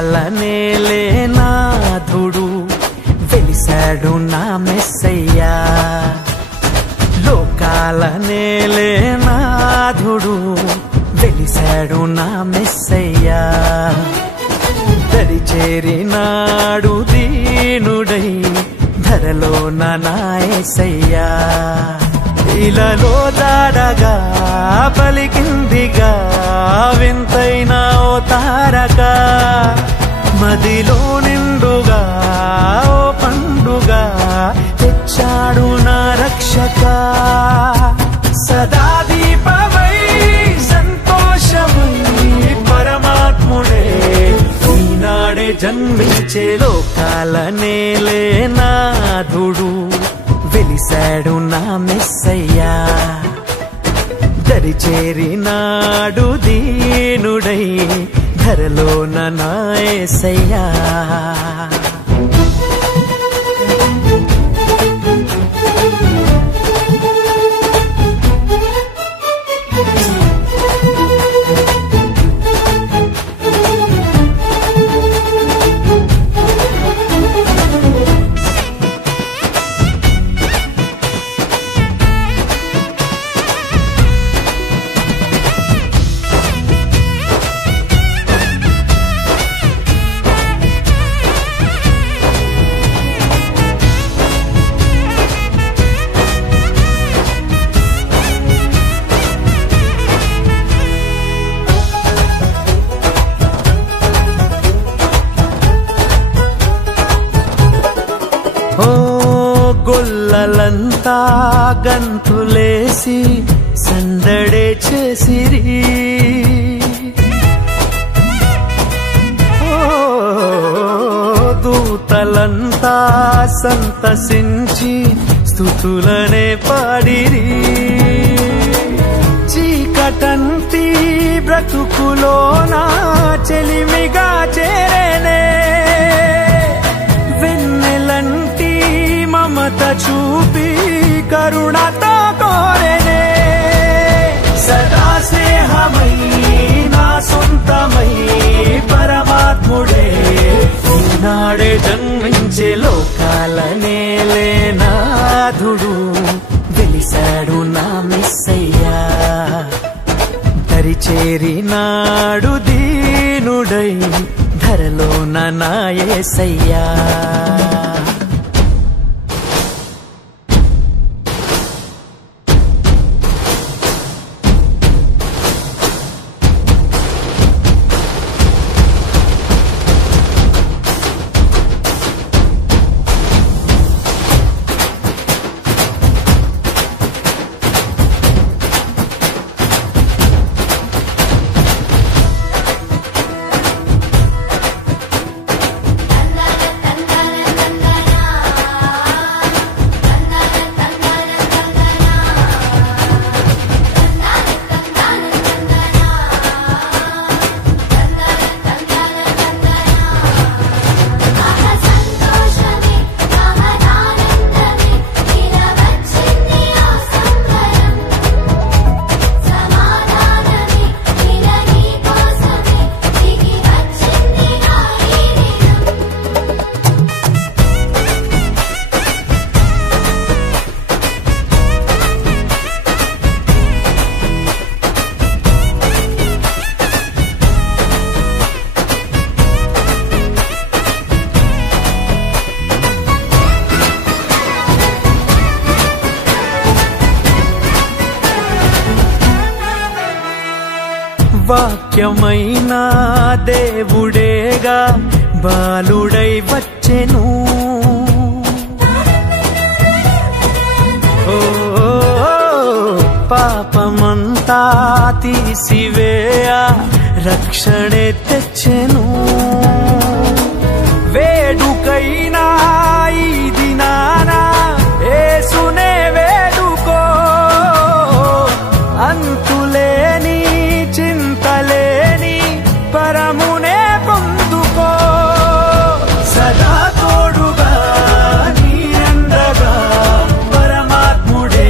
లోకాల నేలే నాథుడు వెలిశాడు నా మెస్సయ్యా లోకాల నేలే నాథుడు వెలిశాడు నా మెస్సయ్యా దరి చేరినాడు దీనుడై ధరలో నా యేసయ్యా ఇలలో దాడగా పలికిందిగా వింతైన ఓ తారక మదిలో నిండుగా ఓ పండుగా తెచ్చాడు నా రక్షక సదా దీపమై సంతోషమై పరమాత్ముడే ఈనాడే జన్మించే లోకాల నేలే నాథుడు వెలిశాడు నా మెస్సయ్యా దరి చేరినాడు దీనుడై ధరలో నా యేసయ్యా గొల్లలంతా గంతులేసి సందడే చేసిరి దూతలంతా సంతసించి స్తుతులనే పాడిరి చీకటంటి బ్రతుకులోన చెలిమిగా చేరేనే వెన్నెలంటి మమత చూపి కరుణతో కోరెనే సదా స్నేహమై నా సొంతమై పరమాత్ముడే ఈనాడే జన్మించే లోకాల నేలే నాథుడు వెలిశాడు నా మెస్సయ్యా దరి చేరినాడు దీనుడై ధరలో నా యేసయ్యా వాక్యమైన దేవుడేగా బాలుడై వచ్చెను ఓ పాపమంతా తీసివేయ రక్షణే తెచ్చెను వేడుకైనా ఈ దినాన యేసునే వేడుకో అంతులేని చింతలేని పరమునే పొందుకో సదా తోడుగా నీ అండగా పరమాత్ముడే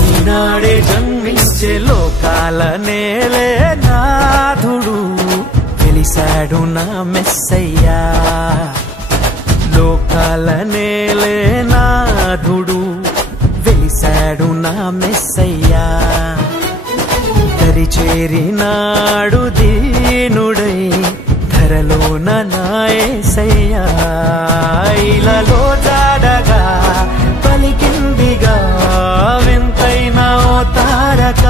ఈనాడే జన్మించే లోకాల నేలే నాథుడు వెలిశాడు మెస్సయ్యా లోకాల నేలే నాథుడు వెలిసాడు నా మెస్సయ్యా దరిచేరినాడు దీనుడై ధరలోన నా యేసయ్యా ఇలలో జాడగా పలికిందిగా వింతైన ఓ తారక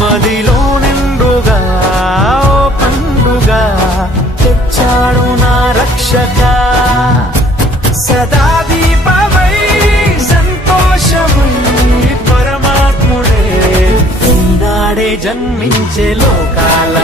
మదిలో నిండుగా ఓ పండుగా తెచ్చాడు నా రక్షక సదా దీపమై సంతోషమై పరమాత్ముడే ఈనాడే జన్మించే లోకాల